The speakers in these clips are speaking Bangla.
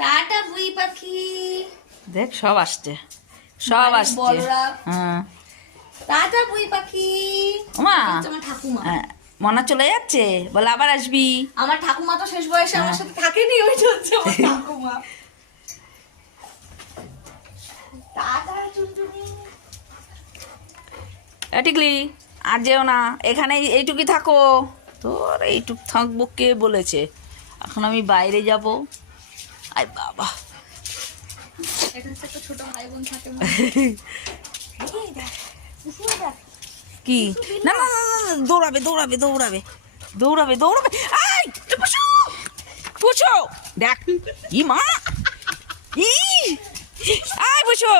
টাটা বুই পাখি। দেখ সব আসছে, সব আসছে। হ্যাঁ টাটা বুই পাখি। মা আমার ঠাকুমা। মনা চলে যাচ্ছে, বলে আবার আসবি। আমার ঠাকুমা তো শেষ বয়সে আমার সাথে থাকেনি, ওই হচ্ছে আমার ঠাকুমা। টাটা চুনচুনি। টিকলি আর যেও না, এখানে এইটুকুই থাকো। তোর এইটুক থাকবো কে বলেছে? এখন আমি বাইরে যাব। আয় বাবা, এখানে একটা ছোট ভাই বোন থাকে। কি না না না না, দৌড়াবে দৌড়াবে দৌড়াবে দৌড়াবে দৌড়াবে। আয় পুষো পুষো, দেখ ই মা, ই আয় পুষো।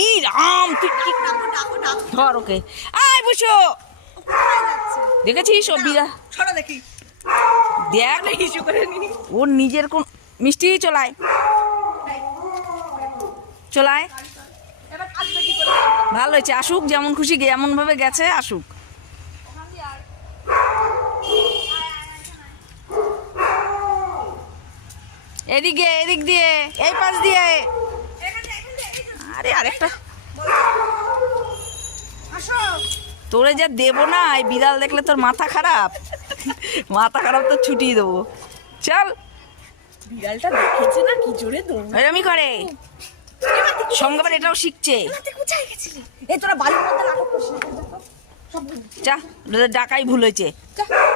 ই রাম, তুই কি ধর ওকে। আয় পুষো, দেখেছিস ও বিরা দেখি দেখ কিছু করে নি। ওর নিজের কোন মিষ্টি চলায় চলায়। এবার আসবে কি করে? ভালো হয়েছে, আসুক, যেমন খুশি যেমন ভাবে গেছে আসুক। এদিকে, এদিক দিয়ে, এই পাশ দিয়ে। আরে আরেকটা আসো। তোরে যা দেবো না, এই বিড়াল দেখলে তোর মাথা খারাপ, মাথা খারাপ তো ছুটিয়ে দেবো। চল, বিড়ালটা দেখেছে না কি জোরে দৌড়। এরমই করে সঙ্গে আবার এটাও শিখছে। কোথায় গেছিলি? এই তোরা বাড়ির মধ্যে নাটক করছিস। যা, ডাকাই ভুল হয়েছে।